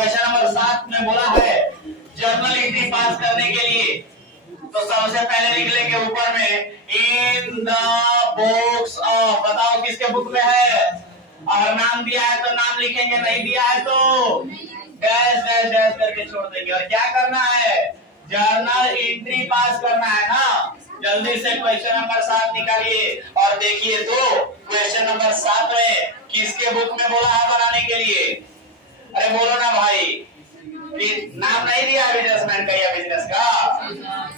Question number 7 में बोला है जर्नल एंट्री पास करने के लिए तो सबसे पहले लिख लेंगे ऊपर में इन द बुक्स ऑफ, बताओ किसके बुक में है। अगर नाम दिया है तो नाम लिखेंगे, नहीं दिया है तो डैश डैश डैश करके छोड़ देंगे। और क्या करना है, जर्नल एंट्री पास करना है ना। जल्दी से क्वेश्चन नंबर 7 निकालिए और देखिए तो क्वेश्चन नंबर 7 में किसके बुक में बोला है बनाने के लिए। अरे बोलो ना भाई, नाम नहीं दिया है बिजनेसमैन का या बिजनेस का।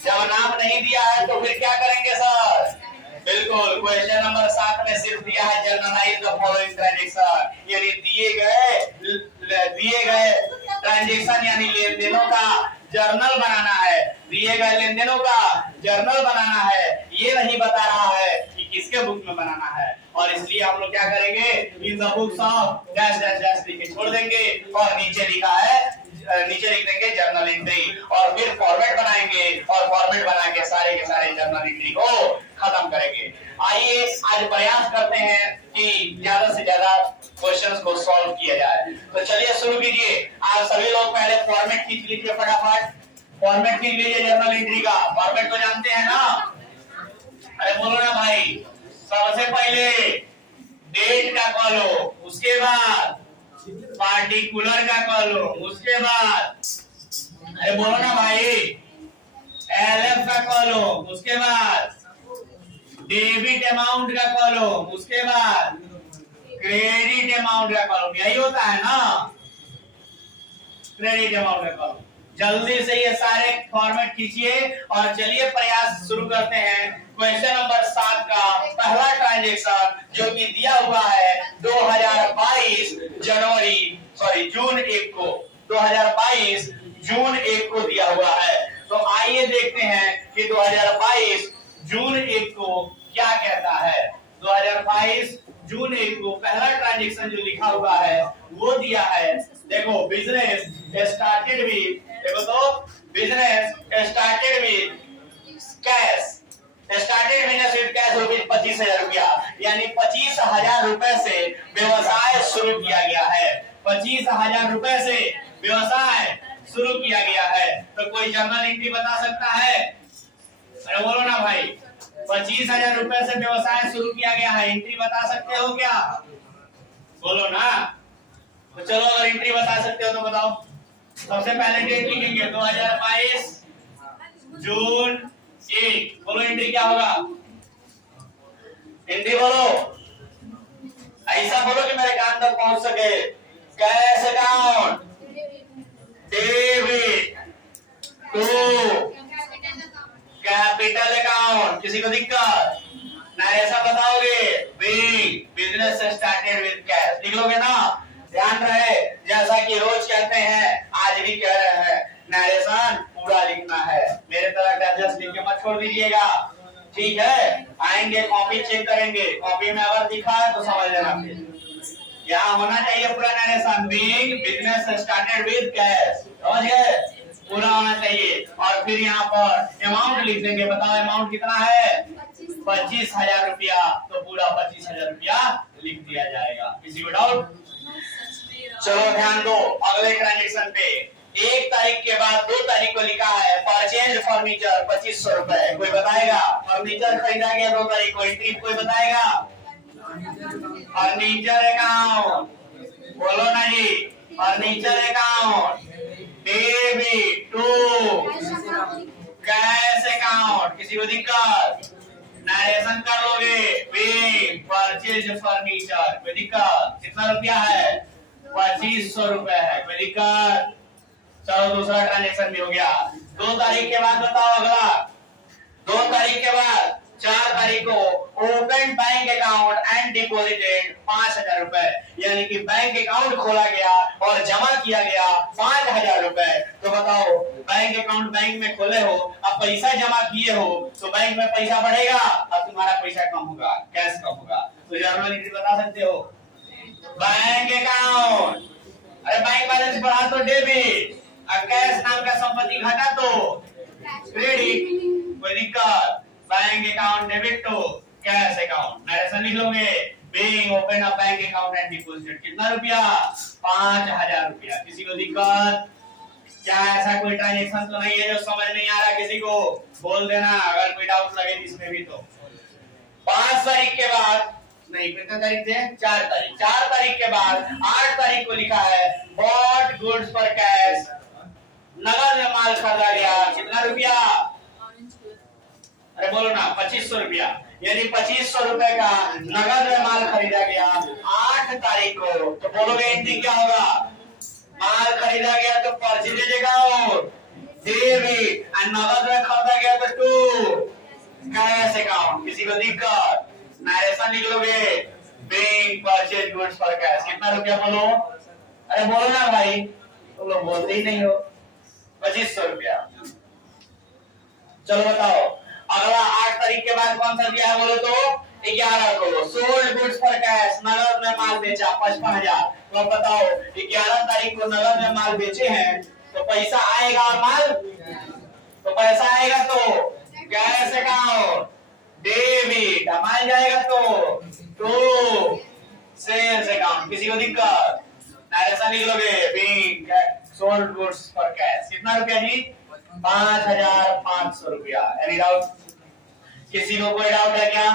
जब नाम नहीं दिया है तो फिर क्या करेंगे सर। बिल्कुल, क्वेश्चन नंबर 7 में सिर्फ दिया है जर्नलाइज द फॉलोइंग ट्रांजैक्शन, यानी दिए गए ट्रांजैक्शन यानी लेन देनों का जर्नल बनाना है। दिए गए लेन देनों का जर्नल बनाना है, ये नहीं बता रहा है कि किसके बुक में बनाना है। और इसलिए हम लोग क्या करेंगे, इन the books of dash dash dash लिख के छोड़ देंगे और नीचे लिखा है, नीचे लिख देंगे जर्नल एंट्री और फिर फॉर्मेट बनाएंगे और फॉर्मेट बना के सारे के सारे जर्नल एंट्री को खत्म करेंगे। आइए आज प्रयास करते हैं कि ज्यादा से ज्यादा क्वेश्चंस को सॉल्व किया जाए। तो चलिए शुरू कीजिए। आप सभी लोग पहले फॉर्मेट खींच लीजिए, फटाफट फॉर्मेट खींच लीजिए जर्नल एंट्री का। फॉर्मेट तो जानते हैं ना, अरे बोलो ना भाई। सबसे पहले डेट का कॉलम, उसके बाद पार्टिकुलर का कॉलम, उसके बाद अरे बोलो ना भाई एलएफ का कॉलम, उसके बाद डेबिट अमाउंट का कॉलम, उसके बाद क्रेडिट अमाउंट का कॉलम। यही होता है ना, क्रेडिट अमाउंट का कॉलम। जल्दी से ये सारे फॉर्मेट खींचिए और चलिए प्रयास शुरू करते हैं। क्वेश्चन नंबर 7 का पहला ट्रांजैक्शन जो कि दिया हुआ है 2022 जून 1 को, 2022 जून 1 को दिया हुआ है। तो आइए देखते हैं कि 2022 जून 1 को क्या कहता है। 2022 जून 1 को पहला ट्रांजैक्शन जो लिखा हुआ है वो दिया है। देखो बिजनेस स्टार्टेड विद, देखो तो business started with cash, started business with cash rupees 25,000 रुपया, यानी 25,000 रुपए से व्यवसाय शुरू किया गया है। 25,000 रुपए से व्यवसाय शुरू किया गया है। तो कोई जर्नल एंट्री बता सकता है? अरे बोलो ना भाई, 25,000 रुपए से व्यवसाय शुरू किया गया है, एंट्री बता सकते हो क्या? बोलो ना। तो चलो अगर एंट्री बता सकते हो तो बताओ। सबसे पहले डेट लिखेंगे 2022 जून 1। बोलो एंट्री क्या होगा, एंट्री बोलो, ऐसा बोलो कि मेरे कान तक पहुंच सके। Cash account, debit to capital account. किसी को दिक्कत ना, ऐसा बताओगे बिजनेस स्टार्टेड विद कैश, लिख लोगे ना। ध्यान रहे, जैसा कि रोज कहते हैं आज भी कह रहे हैं, नरेशन पूरा लिखना है। मेरे तरह का जस्ट लिख के मत छोड़ दीजिएगा, ठीक है? आएंगे कॉपी चेक करेंगे, कॉपी में अगर दिखा है तो समझ लेना। फिर यहाँ होना चाहिए पूरा narration, business started with cash, समझ गए? पूरा होना चाहिए। और फिर यहाँ पर अमाउंट लिख देंगे। बताओ अमाउंट कितना है? 25,000 रुपया। तो पूरा 25,000 रुपया लिख दिया जाएगा। किसी को डाउट? चलो ध्यान दो अगले ट्रांजैक्शन पे। 1 तारीख के बाद 2 तारीख को लिखा है परचेज फर्नीचर 2500 रुपए। कोई बताएगा? फर्नीचर खरीदा गया 2 तारीख को, एंट्री कोई बताएगा? फर्नीचर अकाउंट, बोलो ना जी, furniture account, debit to cash account. किसी को दिक्कत? नरेशन कर लोगे, परचेज फर्नीचर। कोई दिक्कत? कितना रुपया है? 2500 रुपए है। कोई दिक्कत? चलो दूसरा ट्रांजैक्शन भी हो गया। 2 तारीख के बाद बताओ अगला। 2 तारीख के बाद 4 तारीख को open bank account and deposited 5,000 रुपए, यानी कि बैंक अकाउंट खोला गया और जमा किया गया 5,000 रुपए। तो बताओ बैंक अकाउंट बैंक में खोले हो, अब पैसा जमा किए हो तो बैंक में पैसा बढ़ेगा और तुम्हारा पैसा कम होगा, कैश कम होगा। तो जर्नल एंट्री बता सकते हो? बैंक अकाउंट, अरे बैंक बैलेंस बढ़ा तो डेबिट, और कैश नाम का संपत्ति घटा तो क्रेडिट। कोई दिक्कत? Bank account debit to cash account. Narration लिख लोगे, being open a bank account and deposit. कितना रुपया? 5000 रुपया। किसी को दिक्कत? क्या ऐसा कोई ट्रांजेक्शन तो नहीं है जो समझ नहीं आ रहा किसी को? बोल देना अगर कोई डाउट लगे इसमें भी तो। 5 तारीख के बाद नहीं, कितने तारीख थे? 4 तारीख। 4 तारीख के बाद 8 तारीख को लिखा है bought goods for cash, नगद में माल खरीदा गया। कितना रुपया? अरे बोलो ना, 2500 रुपया। यानी 2500 रुपए का नगद में माल खरीदा गया 8 तारीख को। तो बोलोगे एंट्री क्या होगा? माल खरीदा गया तो परचेज अकाउंट, डेबिट, और नगद में खरीदा गया तो टू कैश अकाउंट। किसी को दिक्कत? नरेशन लिख लोगे being purchase goods for cash. कितना रुपया बोलो? अरे बोलो ना भाई, तुम लोग बोलते ही नहीं हो। 2500 रुपया। चलो बताओ अगला 8 तारीख के बाद कौन सा दिया है बोलो तो? 11 को सोल्ड गुड्स फॉर कैश, नगद में माल बेचा 55,000। तो अब बताओ 11 तारीख को नगद में माल बेचे हैं तो पैसा आएगा और माल, तो पैसा आएगा तो कैश अकाउंट, डेबिट, माल जाएगा तो सेल्स अकाउंट। किसी को दिक्कत? नरेशन लिख लोगे being sold goods for cash. कितना रुपया जी? 5500 रुपया। Any doubt? किसी को कोई डाउट है क्या?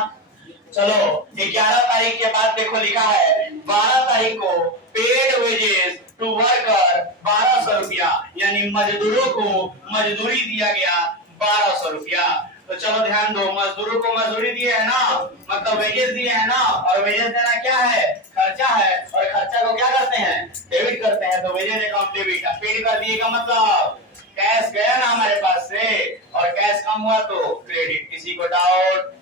चलो 11 तारीख के बाद देखो लिखा है 12 तारीख को पेड वेजेस टू वर्कर 1200 रुपया, यानी मजदूरों को मजदूरी दिया गया 1200 रुपया। तो चलो ध्यान दो, मजदूरों को मजदूरी दिए है ना, मतलब वेजेस दिए है ना, और वेजेस देना क्या है? खर्चा है, और खर्चा को क्या करते हैं? डेबिट करते हैं। तो वेजेस अकाउंट डेबिट, पेड कर दिए का मतलब कैश गया ना हमारे पास से, और कैश कम हुआ तो क्रेडिट। किसी को डाउट?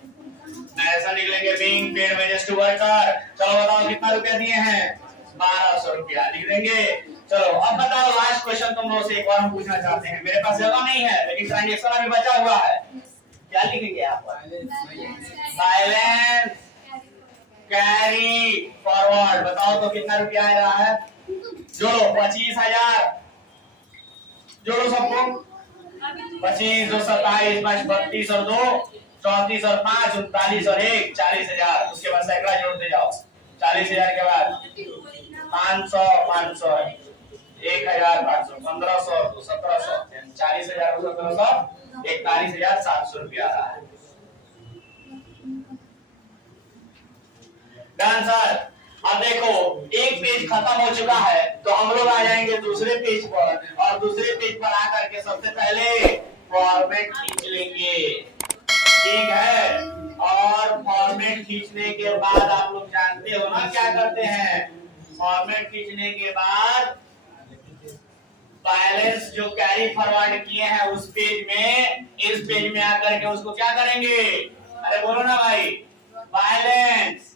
नरेशन लिख लेंगे being paid wages to worker. चलो बताओ कितना रुपया दिए हैं? 1200 रुपया लिख देंगे। चलो अब बताओ लास्ट क्वेश्चन तुम लोगों से एक और हम पूछना चाहते हैं। मेरे पास जगह नहीं है लेकिन ट्रांजैक्शन अभी बचा हुआ है। क्या लिखेंगे आप? Balance carry forward. बताओ तो कितना रुपया आ रहा है? जोड़ो 25,000, जोड़ो सबको। 25, 2, 27, 5, 32 और 2, 34 और 5, 39 और 1, 40,000। उसके बाद सैकड़ा जोड़ते जाओ। 40,000 के बाद 500, 500, 1,500, 1,500, 1,700, 40,000, 1,700, 41,700 रुपया आ रहा है। Done sir. अब देखो एक पेज खत्म हो चुका है तो हम लोग आ जाएंगे दूसरे पेज पर, और दूसरे पेज पर आकर के सबसे पहले फॉर्मेट खींच लेंगे। ठीक है, और फॉर्मेट खींचने के बाद आप लोग जानते हो ना क्या करते हैं? फॉर्मेट खींचने के बाद बैलेंस जो कैरी फॉरवर्ड किए हैं उस पेज में, इस पेज में आकर के उसको क्या करेंगे? अरे बोलो ना भाई, बैलेंस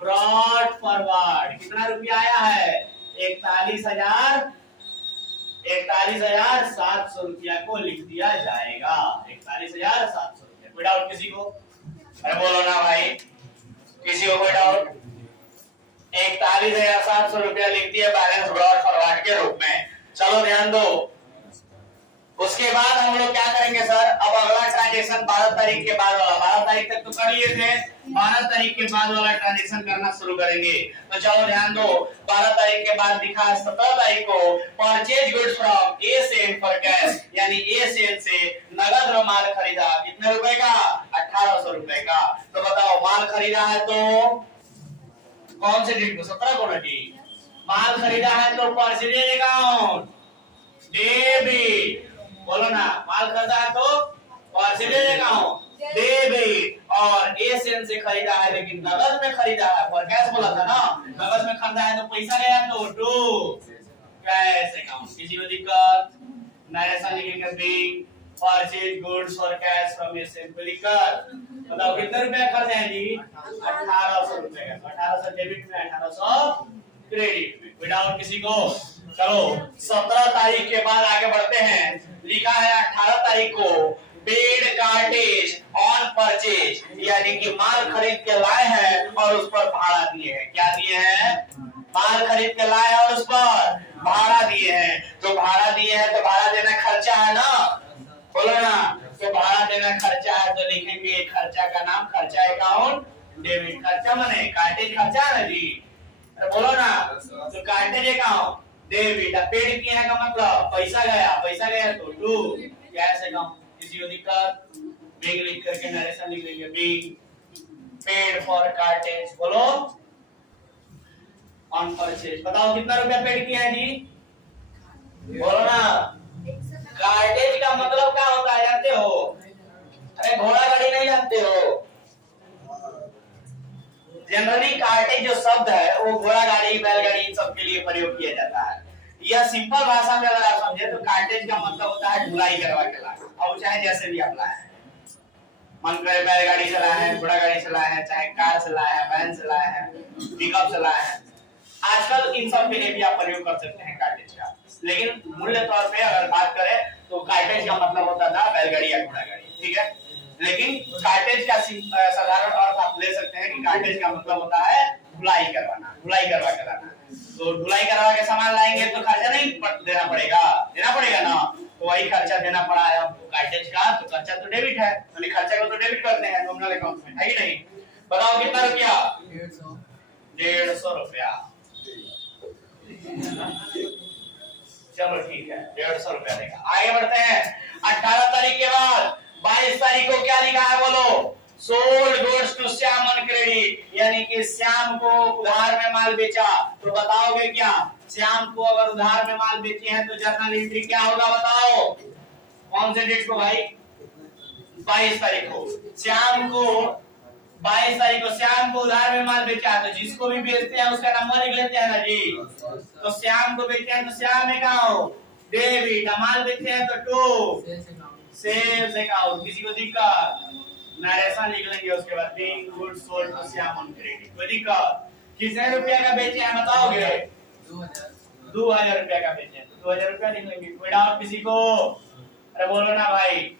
ब्रॉड फॉरवर्ड। कितना रुपया आया है? 41,700 रुपया को लिख दिया जाएगा। 41,700 रुपया। कोई डाउट किसी को? अरे बोलो ना भाई, किसी को कोई डाउट? 41,700 रुपया लिख दिया बैलेंस ब्रॉड फॉरवर्ड के रूप में। चलो ध्यान दो, उसके बाद हम लोग क्या करेंगे सर? अब अगला ट्रांजैक्शन 12 तारीख के बाद वाला, 12 तारीख तक तो कर लिए थे, 12 तारीख के बाद वाला ट्रांजैक्शन करना शुरू करेंगे। तो चलो ध्यान दो, 12 तारीख के बाद दिखा है 17 तारीख को purchase goods from a sale for cash, यानी ए सेल से नगद में माल खरीदा। कितने रुपए का? 1800 रुपए का। तो बताओ माल खरीदा है तो कौन से डेट को? 17 को नटी। माल खरीदा है तो परचेज अकाउंट, डेबिट, बोलो ना, माल खरीदा है तो परचेज अकाउंट, डेबिट, और ए सेल से खरीदा है लेकिन नगद में खरीदा है, फॉर कैश बोला था ना, नगद में खरीदा है तो पैसा गया तो टू कैश अकाउंट। किसी को दिक्कत? नरेशन लिखेंगे being purchase goods for cash from a sale पे लिखकर। बताओ कितने रुपए खर्च है जी? 1800 रुपए का। 1800 डेबिट में, 1800 क्रेडिट में। विदाउट किसी को? चलो 17 तारीख के बाद आगे बढ़ते हैं। लिखा है 18 तारीख को पेड कार्टेज ऑन परचेज, यानी कि माल खरीद के लाए हैं और उस पर भाड़ा दिए हैं। क्या दिए हैं? माल खरीद के लाए और उस पर भाड़ा दिए हैं। तो भाड़ा दिए हैं तो भाड़ा देना खर्चा है ना, बोलो ना। तो भाड़ा देना खर्चा है तो लिखेंगे खर्चा का नाम खर्चा अकाउंट डेबिट। खर्चा माने कार्टेज खर्चा है ना जी, अरे बोलो ना, तो कार्टेज है कहाँ डेबिट। पेड किया है का मतलब पैसा गया तो टू कैश अकाउंट। किसी को दिक्कत बिग लिख करके नरेशन लिख लेंगे, बिग पेड फॉर कार्टेज। बोलो ऑन परचेज। बताओ कितना रुपया पेड किया है जी, बोलो ना। कार्टेज का मतलब क्या होता है जानते हो? अरे घोड़ा गाड़ी नहीं जानते हो? जनरली कार्टेज जो शब्द है वो घोड़ा गाड़ी बैलगाड़ी इन सब के लिए प्रयोग किया जाता है। यह सिंपल भाषा में अगर आप समझे तो कार्टेज का मतलब होता है ढुलाई करवा के लाना, और चाहे जैसे भी आप लाए, मन करे बैलगाड़ी से लाए हैं, घोड़ा गाड़ी से लाए हैं, चाहे कार से लाए हैं, वैन से लाए हैं, पिकअप से लाए हैं, आजकल इन सब के लिए भी आप प्रयोग कर सकते हैं कार्टेज का। लेकिन मूल्य तौर पे अगर बात करें तो कार्टेज का मतलब होता था बैलगाड़ी या घोड़ा गाड़ी, ठीक है। लेकिन कार्टेज का साधारण अर्थ आप ले सकते हैं कि कार्टेज का मतलब होता है ढुलाई करवाना, ढुलाई करवा के लाना। तो ढुलाई करवा के सामान लाएंगे तो खर्चा नहीं देना पड़ेगा ना, तो वही खर्चा देना पड़ा है आपको कार्टेज का। तो खर्चा तो डेबिट है, यानी खर्चा को तो डेबिट करते हैं नॉमिनल अकाउंट में, है कि नहीं? बताओ कितना रुपया? 150 रुपया। चलो ठीक है, 150 रुपया देगा। आगे बढ़ते हैं। 18 तारीख के बाद 22 तारीख को क्या लिखा है बोलो? Sold goods to Shyam on credit, यानी कि श्याम को उधार में माल बेचा। तो बताओगे क्या? श्याम को अगर उधार में माल बेचे हैं तो जर्नल एंट्री क्या होगा बताओ? कौन से डेट को भाई? 22 तारीख को। श्याम को 22 तारीख को श्याम को उधार में माल बेचा है, तो जिसको भी बेचते हैं उसका नंबर लिख लेते हैं ना जी। तो श्याम को बेचते हैं तो श्याम अकाउंट डेबिट, माल बेचते हैं तो टू सेल्स अकाउंट। किसी को दिक्कत? नरेशन लिख लेंगे उसके बाद being goods sold to Shyam on credit. कोई दिक्कत? कितने रुपया का बेचे हैं बताओगे? 2000 रुपया का बेचे हैं, तो 2000 रुपया लिख लेंगे। कोई डाउट किसी को? अरे बोलो ना भाई।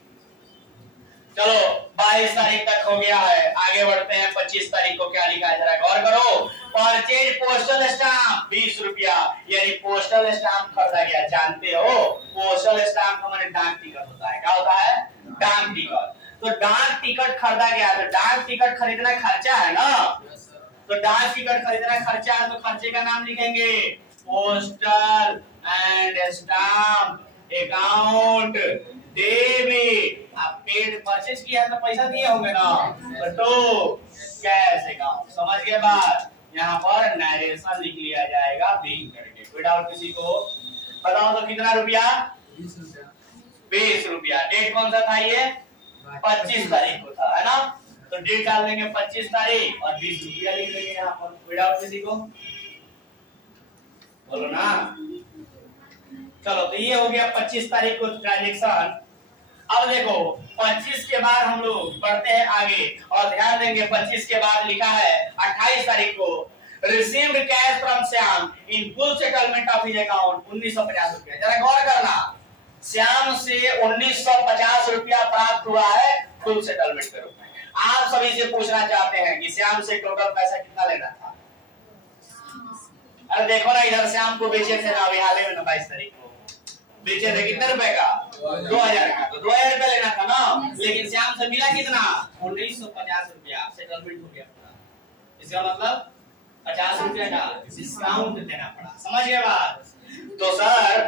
चलो 22 तारीख तक हो गया है, आगे बढ़ते हैं। 25 तारीख को क्या लिखा है जरा गौर करो। परचेज पोस्टल स्टाम्प 20 रुपया, यानी पोस्टल स्टाम्प खरीदा गया। जानते हो पोस्टल स्टाम्प का माने डाक टिकट होता है। क्या होता है? डाक टिकट। तो डाक टिकट खरीदा गया, तो डाक टिकट खरीदना खर्चा है ना, तो डाक टिकट खरीदना खर्चा है, तो खर्चे का नाम लिखेंगे postal and stamp account debit. आप पेड परचेज किया तो पैसा दिए होंगे ना, तो कैश अकाउंट। समझ गए बात? यहाँ पर नरेशन लिख लिया जाएगा बिल करके। कोई डाउट किसी को? बताओ तो कितना रुपया? 20 रुपया। डेट कौन सा था ये? 25 तारीख को था, है ना? तो डेट डाल देंगे 25 तारीख और 20 रुपया लिख लेंगे यहाँ पर। कोई डाउट किसी को? बोलो ना। चलो तो ये हो गया 25 तारीख को ट्रांजेक्शन। अब देखो 25 के बाद हम लोग बढ़ते हैं आगे और ध्यान देंगे 25 के बाद लिखा है 28 तारीख को received cash from Shyam in full settlement of his account 1950 रुपया। जरा गौर करना, श्याम से 1950 रुपया प्राप्त हुआ है फुल सेटलमेंट के रूप में। आप सभी से पूछना चाहते हैं कि श्याम से टोटल पैसा कितना लेना था? अरे देखो ना इधर श्याम को बेचे थे ना अभी हाल ही में 22 तारीख को बेचे थे, कितने रुपए का? 2000 का। तो 2000 रुपया लेना था ना, लेकिन श्याम से मिला कितना? 1950 रुपया सेटलमेंट हो गया। इसका मतलब 50 रुपया का डिस्काउंट देना पड़ा। समझ गए बात? तो सर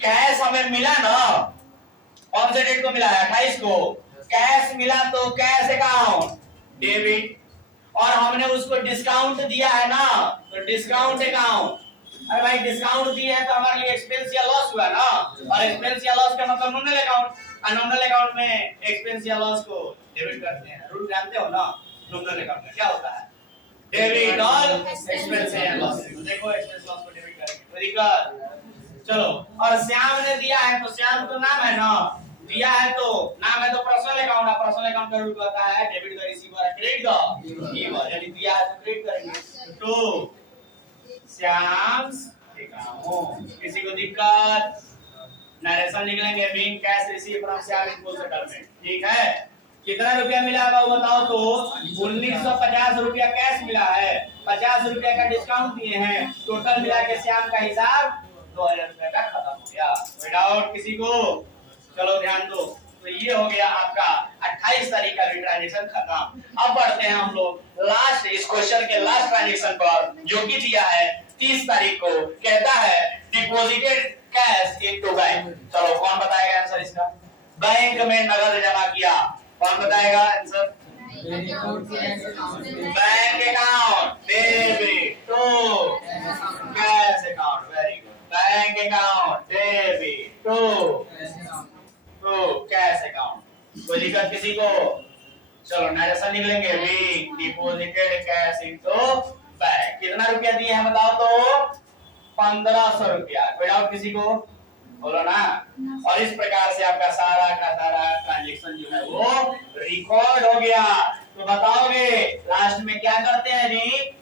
कैश हमें मिला ना, कौन से डेट को मिला है? 28 को। कैश मिला तो कैश अकाउंट डेबिट, और हमने उसको डिस्काउंट दिया है ना, तो डिस्काउंट अकाउंट। अरे भाई डिस्काउंट दिए है तो हमारे लिए एक्सपेंस या लॉस हुआ ना, और एक्सपेंस या लॉस का मतलब नॉमिनल अकाउंट, और नॉमिनल अकाउंट में एक्सपेंस या लॉस को डेबिट करते हैं। रूल जानते हो ना? नॉमिनल अकाउंट में क्या होता है? डेबिट और एक्सपेंस या लॉस। देखो एक्सपेंस लॉस को डेबिट करेंगे। Very good. चलो और श्याम ने दिया है तो श्याम तो नाम है ना, दिया है तो नाम है तो पर्सनल अकाउंट है। पर्सनल अकाउंट का रूल कहता है debit the receiver credit the giver, यानी दिया है तो क्रेडिट करेंगे। तो श्याम अकाउंट। किसी को दिक्कत? नरेशन लिख लेंगे being cash receive from Shyam in full settlement. ठीक है, कितना रुपया मिला है वो बताओ तो? 1950 रुपया कैश मिला है, 50 रुपया का डिस्काउंट दिए हैं, टोटल मिला के श्याम का हिसाब 2000 रुपया का खत्म हो गया। कोई डाउट किसी को? चलो ध्यान दो, तो ये हो गया आपका 28 तारीख का भी ट्रांजेक्शन खत्म। अब बढ़ते हैं हम लोग लास्ट, इस क्वेश्चन के लास्ट ट्रांजेक्शन पर, जो कि दिया है 30 तारीख को। कहता है डिपॉजिटेड कैश इनटू बैंक। चलो कौन बताएगा आंसर इसका? बैंक में नगद जमा किया, कौन बताएगा answer? Bank account debit to cash account. Very good. Bank account debit to cash account. कोई दिक्कत किसी को? चलो नरेशन लिख लेंगे। Deposited cash into bank. कितना रुपया दिए हैं बताओ तो? 1500 रुपया। कोई डाउट किसी को? बोलो ना। और इस प्रकार से आपका सारा का सारा ट्रांजेक्शन जो है वो रिकॉर्ड हो गया। तो बताओगे लास्ट में क्या करते हैं जी?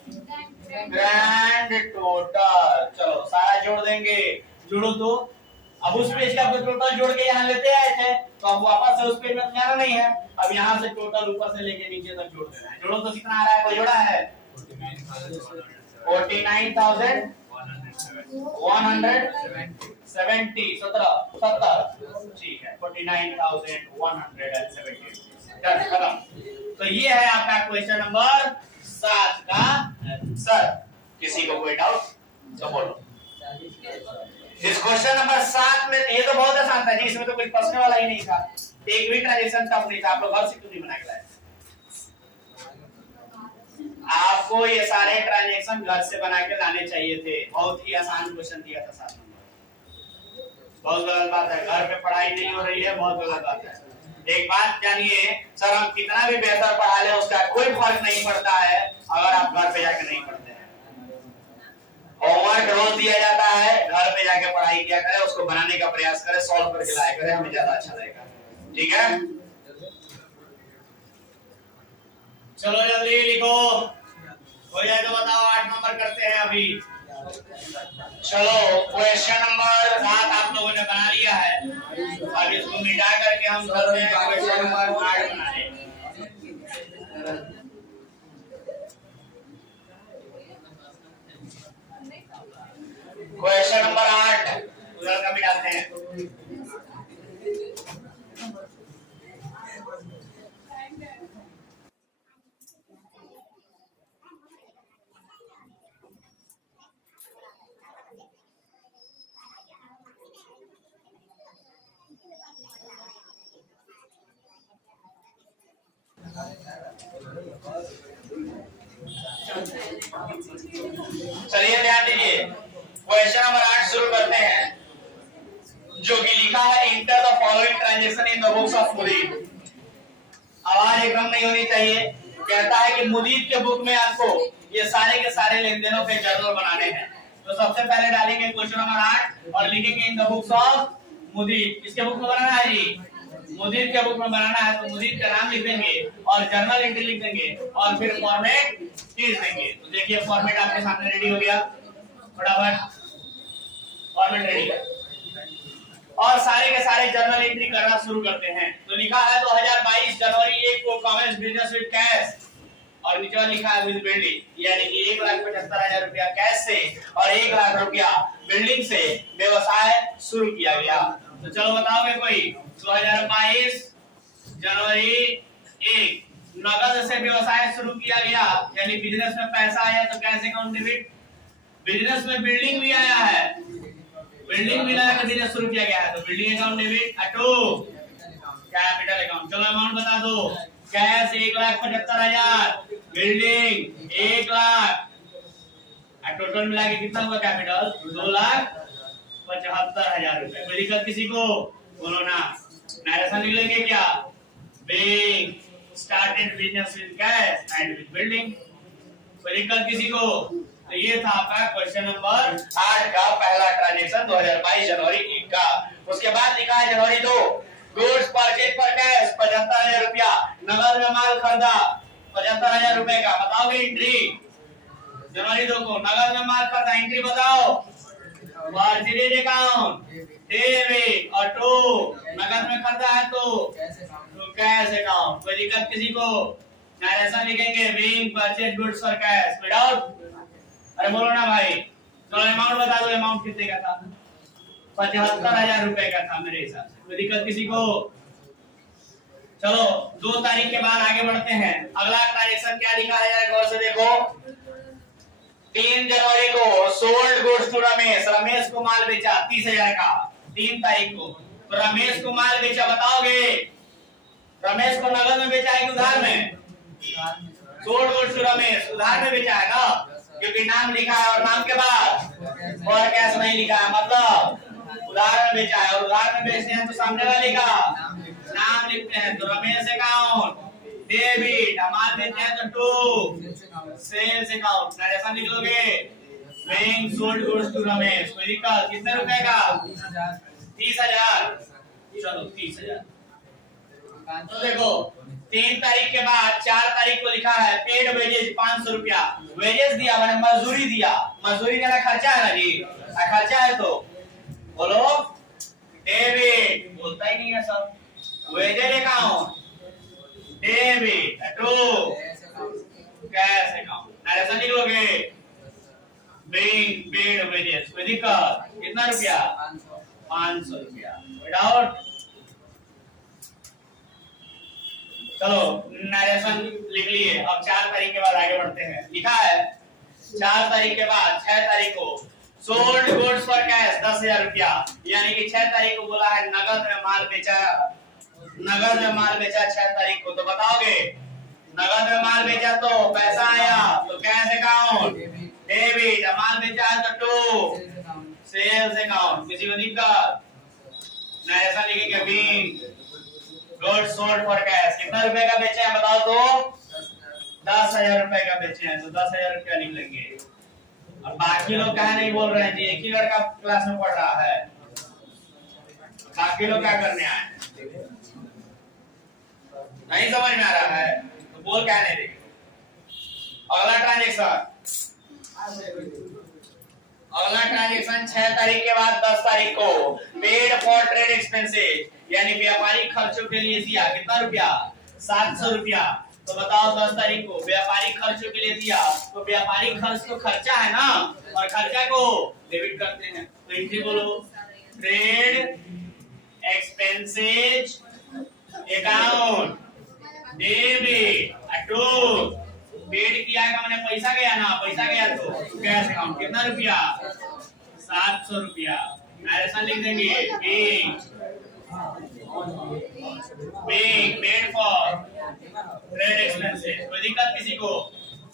Grand total. चलो सारा जोड़ देंगे। जोड़ो तो। अब उस पेज का टोटल जोड़ के यहाँ लेते आए थे, तो अब वापस से उस पेज में जाना नहीं है। अब यहाँ से टोटल ऊपर से लेके नीचे तक जोड़ देना है। जोड़ो तो कितना आ रहा है? कोई जोड़ा है? 49,170 ठीक है। 49,170। खत्म। तो ये है आपका क्वेश्चन नंबर 7 का आंसर। किसी को कोई डाउट तो बोलो। इस क्वेश्चन नंबर 7 में ये तो बहुत आसान था जी, इसमें तो कुछ फंसने वाला ही नहीं था। एक भी ट्रांजेक्शन टफ नहीं था। आप लोग घर से क्यों नहीं बना के लाए? आपको ये सारे ट्रांजेक्शन घर से बना के लाने चाहिए थे। बहुत ही आसान क्वेश्चन दिया था 7 नंबर। बहुत गलत बात है, घर पे पढ़ाई नहीं हो रही है, बहुत गलत बात है। एक बात जानिए, सर हम कितना भी बेहतर पढ़ा ले उसका कोई फर्क नहीं पड़ता है अगर आप घर पे जाके नहीं पढ़ते हैं। होमवर्क रोज दिया जाता है, घर पे जाके पढ़ाई किया करें, उसको बनाने का प्रयास करें, सॉल्व करके लाया करें, हमें ज्यादा अच्छा लगेगा। ठीक है, चलो जल्दी लिखो। हो जाए तो बताओ। 8 नंबर करते हैं अभी। चलो क्वेश्चन नंबर 7 आप लोगों ने बना लिया है। अब इसको मिटा करके हम करते हैं क्वेश्चन नंबर 8 बनाने। क्वेश्चन नंबर 8 उधर का मिटाते हैं। चलिए ध्यान दीजिए, क्वेश्चन नंबर 8 शुरू करते हैं, जो कि लिखा है enter the following transaction in the books of Mudir. आवाज एकदम नहीं होनी चाहिए। कहता है कि मुदीर के बुक में आपको ये सारे के सारे लेन देनों के जर्नल बनाने हैं। तो सबसे पहले डालेंगे क्वेश्चन नंबर 8 और लिखेंगे इन द बुक्स ऑफ मुदीर। किसके बुक में बनाना है जी? मुदीर के बुक में बनाना है। तो मुदीर का नाम लिख देंगे और जर्नल एंट्री लिख देंगे और फिर फॉर्मेट खींच देंगे। तो देखिए फॉर्मेट आपके सामने रेडी हो गया। फटाफट फॉर्मेट रेडी है और सारे के सारे जर्नल एंट्री करना शुरू करते हैं। तो लिखा है 2022 जनवरी 1 को कॉमर्स बिजनेस विद कैश और नीचे लिखा है विद बिल्डिंग, यानी कि 1,75,000 रुपया कैश से और 1 लाख रुपया बिल्डिंग से व्यवसाय शुरू किया गया। तो चलो बताओगे कोई? 2022 जनवरी 1 नगद से व्यवसाय शुरू किया गया, यानी बिजनेस में पैसा आया तो कैश अकाउंट डेबिट। बिजनेस में बिल्डिंग भी आया है, बिल्डिंग भी लगा के बिजनेस शुरू किया गया है तो बिल्डिंग अकाउंट डेबिट अटो कैपिटल अकाउंट। चलो अमाउंट बता दो। कैश 1,75,000, बिल्डिंग 1 लाख, टोटल मिला के कितना हुआ कैपिटल? 2,75,000 रुपए। कोई दिक्कत किसी को? बोलो ना। नरेशन लिख लेंगे क्या? Bank started business with cash and with building. कोई दिक्कत किसी को? तो ये था आपका क्वेश्चन नंबर 8 का पहला ट्रांजैक्शन 2022 जनवरी 1 का। उसके बाद लिखा है जनवरी 2 गुड्स परचेज फॉर कैश 75,000 रुपया, नगद में माल खरीदा 75,000 रुपए का। बताओगे एंट्री? जनवरी 2 को नगद में माल खरीदा, एंट्री बताओ। परचेज अकाउंट डेबिट और टू नगद में खरीदा है तो कैश अकाउंट। कोई दिक्कत किसी को? नरेशन लिखेंगे being purchase goods for cash without. अरे बोलो ना भाई। चलो अमाउंट बता दो। अमाउंट कितने का था? 75,000 रुपए का था मेरे हिसाब से। कोई दिक्कत किसी को? चलो 2 तारीख के बाद आगे बढ़ते हैं। अगला ट्रांजेक्शन क्या लिखा है यार, गौर से देखो। 3 जनवरी को sold goods to Ramesh, Ramesh को माल बेचा 30,000 का 3 तारीख को। तो रमेश को माल बेचा, बताओगे रमेश को नगद में बेचा है कि उधार में? सोल्ड गुड्स टू रमेश, उधार में बेचा है ना, क्योंकि नाम लिखा है और नाम के बाद और कैश नहीं लिखा है, मतलब उधार में बेचा है। और उधार में बेचते हैं तो सामने वाले का नाम लिखते हैं। तो रमेश अकाउंट डेबिट, माल बेचते हैं तो टू सेल्स अकाउंट, नरेशन लिख लोगे being sold goods to Ramesh. कोई दिक्कत? कितने रुपए का? 30,000। चलो 30,000। तो देखो 3 तारीख के बाद 4 तारीख को लिखा है पेड वेजेज 500 रुपया। वेजेज दिया मैंने, मजदूरी दिया, मजदूरी देना खर्चा है ना जी, खर्चा है तो बोलो डेबिट, बोलता ही नहीं है सब। Wages account debit to cash account, narration लिख लोगे बेइंग पेड वेजेज। कोई दिक्कत? कितना रुपया? 500 रुपया। विदाउट चलो नरेशन लिख लिए। अब 4 तारीख के बाद आगे बढ़ते हैं। लिखा है 4 तारीख के बाद 6 तारीख को सोल्ड गुड्स फॉर कैश 10,000 रुपया, यानी कि 6 तारीख को बोला है नगद में माल बेचा, नगद में माल बेचा 6 तारीख को। तो बताओगे नगद में माल बेचा तो पैसा आया तो कैश अकाउंट डेबिट, माल बेचा है तो टू सेल्स अकाउंट। किसी को दिक्कत? नरेशन लिखेंगे being goods sold for cash. कितना रुपए का बेचे हैं बताओ तो? 10,000 रुपए का बेचे हैं, तो 10,000 रुपया लिख लेंगे। और बाकी लोग क्या नहीं बोल रहे हैं जी, एक ही लड़का क्लास में पढ़ रहा है, बाकी लोग क्या करने आए? नहीं समझ में आ रहा है तो बोल क्या नहीं रहे। अगला ट्रांजेक्शन 6 तारीख के बाद 10 तारीख को पेड फॉर ट्रेड एक्सपेंसेस, यानी व्यापारिक खर्चों के लिए दिया। कितना रुपया? 700 रुपया। तो बताओ 10 तारीख को व्यापारिक खर्चों के लिए दिया, तो व्यापारिक खर्च तो खर्चा है ना, और खर्चा को डेबिट करते हैं। तो एंट्री बोलो trade expenses account debit to paid किया है, मैंने पैसा गया ना, पैसा गया तो कैश अकाउंट। कितना रुपया? 700 रुपया। नरेशन लिख देंगे being paid for trade expenses। कोई दिक्कत किसी को?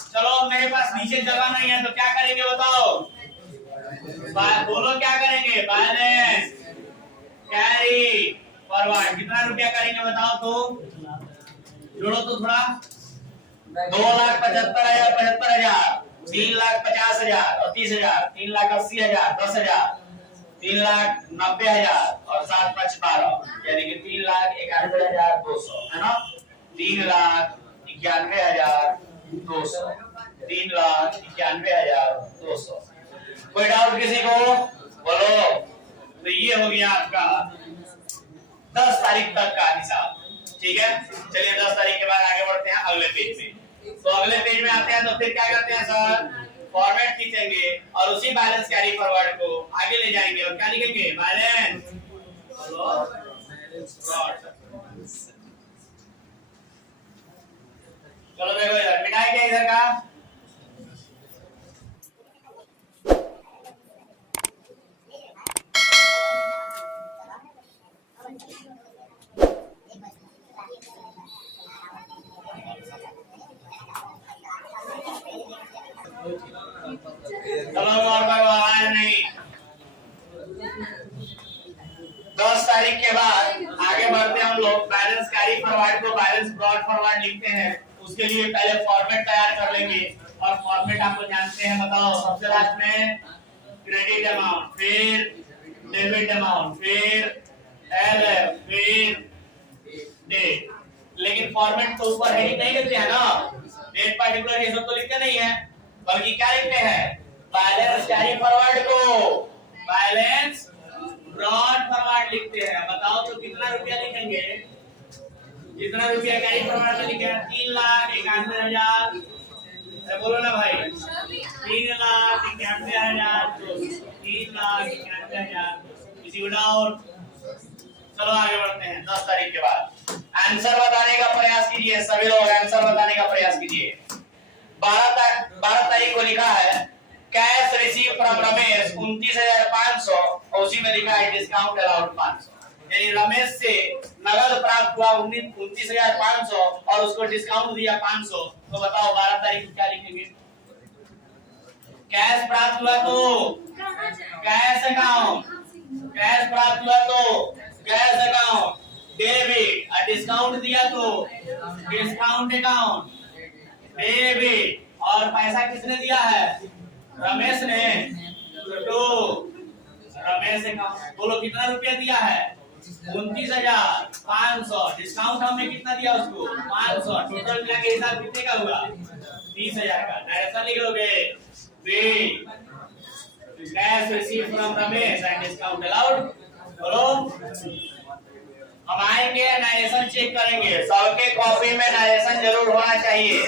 चलो मेरे पास नीचे जगह नहीं है तो क्या करेंगे बताओ? बोलो क्या करेंगे? Balance carry forward. कितना रुपया करेंगे बताओ तो? जोड़ो तो थोड़ा। 2,75,000 75,000, 3,50,000 और 30,000, 3,80,000 10,000, 3,90,000 और 7 5 12, यानी कि 3,91,200 है ना। 3,91,200, 3,91,200। कोई डाउट किसी को? बोलो। तो ये हो गया आपका 10 तारीख तक का हिसाब, ठीक है। चलिए 10 तारीख के बाद आगे बढ़ते हैं अगले पेज में। तो अगले पेज में आते हैं तो फिर क्या करते हैं सर? फॉर्मेट खींचेंगे और उसी बैलेंस कैरी फॉरवर्ड को आगे ले जाएंगे और क्या लिखेंगे? बैलेंस चलो देखो इधर मिटाए क्या इधर का? चलो और आया नहीं। 10 तारीख के बाद आगे बढ़ते हैं हम लोग। बैलेंस कैरी फॉरवर्ड को बैलेंस ब्रॉड फॉरवर्ड लिखते हैं, उसके लिए पहले फॉर्मेट तैयार कर लेंगे। और फॉर्मेट आपको जानते हैं, बताओ। सबसे लास्ट में क्रेडिट अमाउंट, फिर डेबिट अमाउंट, फिर एलएफ, फिर डेट। लेकिन फॉर्मेट तो ऊपर हेडिंग नहीं लिखते हैं ना, डेट पार्टिकुलर ये सब तो लिखते नहीं है, बल्कि क्या लिखते हैं? बैलेंस कैरी फॉरवर्ड को बैलेंस ब्रॉड फॉरवर्ड लिखते हैं। बताओ तो कितना रुपया लिखेंगे? कितना रुपया कैरी फॉरवर्ड में लिखे? 3,91,000। बोलो ना भाई, 3,91,000, 3,91,000। किसी को डाउट? चलो आगे बढ़ते हैं 10 तारीख के बाद। आंसर बताने का प्रयास कीजिए सभी लोग, आंसर बताने का प्रयास कीजिए। 12 तारीख को लिखा है कैश रिसीव फ्रॉम रमेश 29,500 और उसी में लिखा है डिस्काउंट अलाउड 500। यानी रमेश से नगद प्राप्त हुआ 29,500 और उसको डिस्काउंट दिया 500। तो बताओ 12 तारीख को क्या लिखेंगे? कैश प्राप्त हुआ तो कैश अकाउंट, कैश प्राप्त हुआ तो कैश अकाउंट डेबिट, और डिस्काउंट दिया तो डिस्काउंट अकाउंट डेबिट। और पैसा किसने दिया है? रमेश ने। तो रमेश अकाउंट बोलो कितना रुपया दिया है? 29,500। डिस्काउंट हमने कितना दिया उसको? 500। टोटल मिला के हिसाब कितने का हुआ? 30,000 का। डायरेक्शन लिख लोगे cash receive from Ramesh and discount allowed. बोलो हम आएंगे नारेशन चेक करेंगे, सबके कॉपी में नारेशन जरूर होना चाहिए,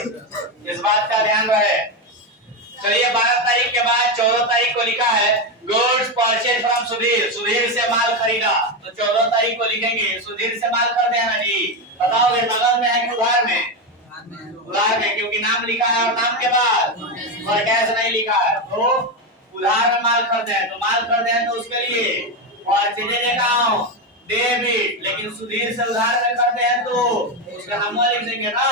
इस बात का ध्यान रहे। चलिए 12 तारीख के बाद 14 तारीख को लिखा है goods purchase from Sudhir, Sudhir से माल खरीदा। तो 14 तारीख को लिखेंगे सुधीर से माल खरीदे ना जी। बताओगे नगद में है कि उधार में? उधार में, क्योंकि नाम लिखा है और नाम के बाद और कैश नहीं लिखा है। तो उधार में माल खरीदे हैं, तो माल खरीदे हैं तो उसके लिए परचेज अकाउंट डेबिट, लेकिन सुधीर से उधार में खरीदे हैं तो उसका नंबर लिख देंगे ना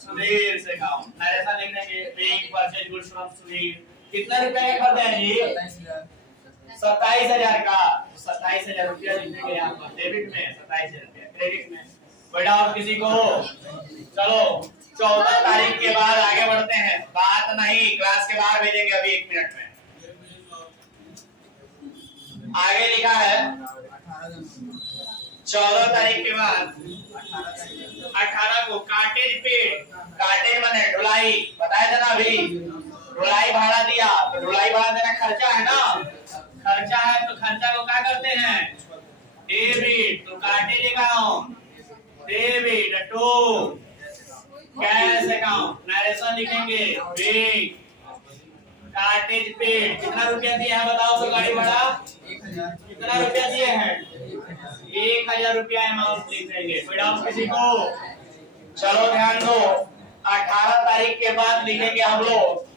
सुधीर से अकाउंट। नरेशन लिख देंगे bank purchase goods from Sudhir. कितना रुपए का खरीदे हैं जी? 27,000 का। 27,000 रुपया लिख देंगे यहाँ पर डेबिट में, 27,000 रुपया क्रेडिट में। कोई डाउट किसी को? चलो 14 तारीख के बाद आगे बढ़ते हैं। बात नहीं, क्लास के बाहर भेजेंगे अभी 1 मिनट में। आगे लिखा है 14 तारीख के बाद 18 को काटेज पेड, काटेज माने ढुलाई, बताया था ना अभी। ढुलाई भाड़ा दिया, तो ढुलाई भाड़ा देना खर्चा है ना, खर्चा है तो खर्चा को क्या करते हैं? डेबिट। तो cartage account debit to cash account. Narration लिखेंगे बैंक काटेज पेड। कितना रुपया दिया है बताओ तो गाड़ी भाड़ा? कितना रुपया दिए हैं? 1,000 रुपया अमाउंट लिख देंगे। कोई डाउट किसी को? चलो ध्यान दो 18 तारीख के बाद लिखेंगे हम लोग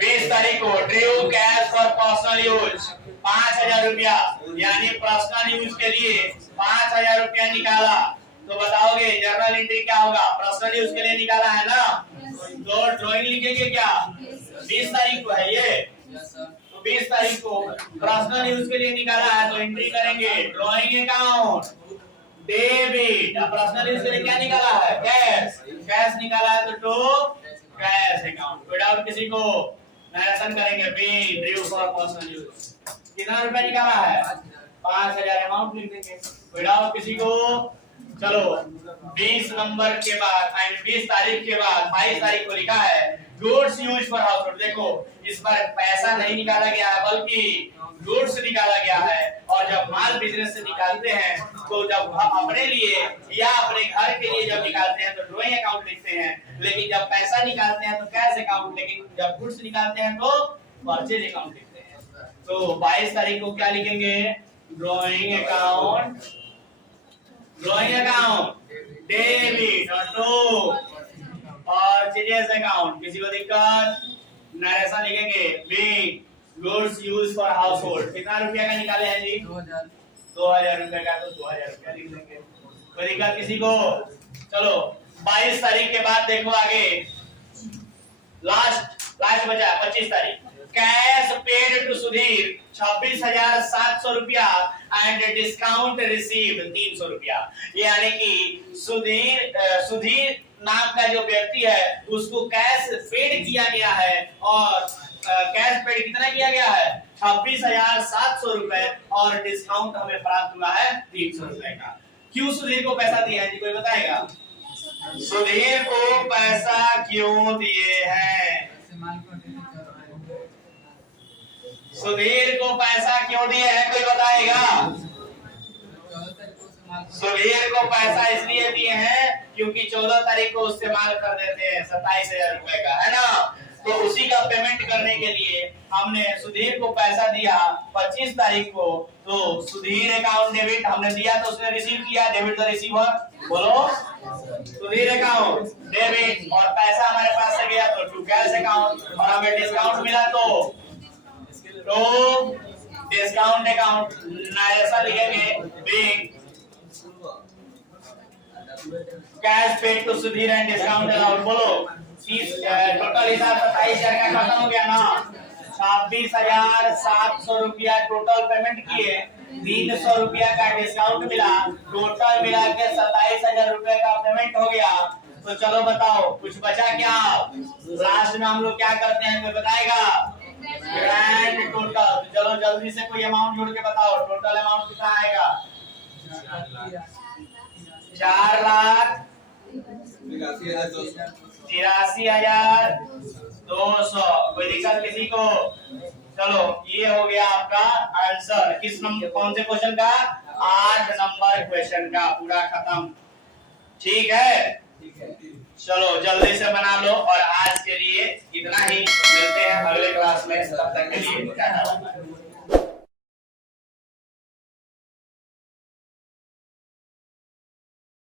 20 तारीख को due cash for personal use 5,000 रुपया, यानी पर्सनल यूज के लिए 5,000 रुपया निकाला। तो बताओगे जर्नल एंट्री क्या होगा? पर्सनल यूज के लिए निकाला है ना, तो ड्राइंग लिखेंगे क्या? 20 तारीख को है ये, तो 20 तारीख को पर्सनल यूज के लिए निकाला है तो एंट्री करेंगे drawing account debit. Personal use के लिए क्या निकाला है? कैश, कैश निकाला है तो टू कैश अकाउंट। कोई डाउट किसी को? नरेशन करेंगे be due for personal use. कितना रुपया निकाला है? 5,000 अमाउंट लिख देंगे। कोई डाउट किसी को? चलो 20 नंबर के बाद 20 तारीख के बाद 22 तारीख को लिखा है goods use for house hold. देखो इस पर पैसा नहीं निकाला गया है बल्कि गुड्स निकाला गया है। और जब माल बिजनेस से निकालते हैं तो जब अपने लिए या अपने घर के लिए जब निकालते हैं तो ड्राइंग अकाउंट लिखते हैं, लेकिन जब पैसा निकालते हैं तो कैश अकाउंट, लेकिन जब गुड्स निकालते हैं तो परचेज अकाउंट लिखते हैं। तो 22 तारीख को क्या लिखेंगे? Drawing account, drawing account debit और टू परचेज अकाउंट। किसी को दिक्कत? नरेशन लिखेंगे bank goods use for house hold. कितना रुपया का निकाले हैं जी? 2,000 रुपया का, तो 2,000 रुपया लिख देंगे। कोई दिक्कत किसी को? चलो 22 तारीख के बाद देखो आगे लास्ट बचा 25 तारीख कैश पेड टू सुधीर 26,700 रुपया एंड डिस्काउंट रिसीव 300 रुपया। यानी कि सुधीर नाम का जो व्यक्ति है उसको कैश पेड किया गया है और कैश पेड कितना किया गया है? 26,700 रुपए और डिस्काउंट हमें प्राप्त हुआ है 300 रुपए का। क्यों सुधीर को पैसा दिया है जी, कोई बताएगा? सुधीर को पैसा क्यों दिए हैं? सुधीर को पैसा क्यों दिए हैं, कोई बताएगा? सुधीर को पैसा इसलिए दिए हैं क्योंकि 14 तारीख को उससे माल खरीदे थे 27,000 रुपए का, है ना। तो उसी का पेमेंट करने के लिए हमने सुधीर को पैसा दिया 25 तारीख को। तो सुधीर अकाउंट डेबिट हमने दिया तो उसने रिसीव किया, डेबिट द रिसीवर। बोलो, सुधीर अकाउंट डेबिट और पैसा हमारे पास से गया तो टू कैश अकाउंट, और हमें डिस्काउंट मिला तो डिस्काउंट अकाउंट ऐसा लिखेंगे, big cash paid to Sudhir and discount allowed. बोलो, टोटल हिसाब 27,000 का खत्म हो गया ना। 26,700 रुपया टोटल पेमेंट किए, 300 रुपया का डिस्काउंट मिला, टोटल मिला के 27,000 रुपए का पेमेंट हो गया। तो चलो बताओ कुछ बचा क्या? लास्ट में हम लोग क्या करते हैं कोई बताएगा? Grand total. चलो जल्दी से कोई अमाउंट जोड़ के बताओ, टोटल अमाउंट कितना आएगा? 4,83,200। कोई दिक्कत किसी को? चलो ये हो गया आपका आंसर। किस नंबर, कौन से क्वेश्चन का? 8 नंबर क्वेश्चन का पूरा खत्म। ठीक है, चलो जल्दी से बना लो। और आज के लिए इतना ही, मिलते हैं अगले क्लास में, तब तक के लिए टाटा।